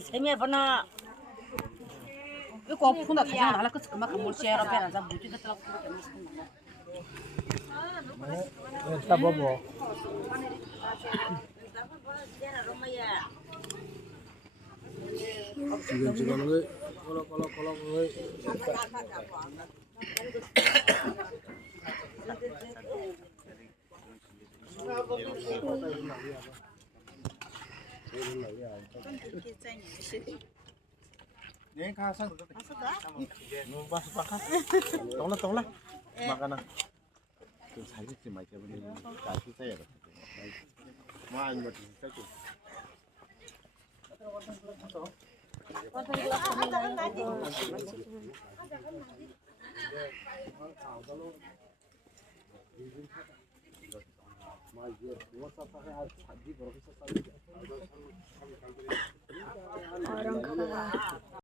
세미에 보나 이거 푼다 다시 나라 그 그만 못 쉐라 배나 자 무지 같다 Está bobo. 지금 왜 콜라 왜 Ini kasar. Masuk makan. Tolong. Makanan. 좀 살겠지 마 때문에 다 쓰세요. 뭐 이거 진짜 좀. orang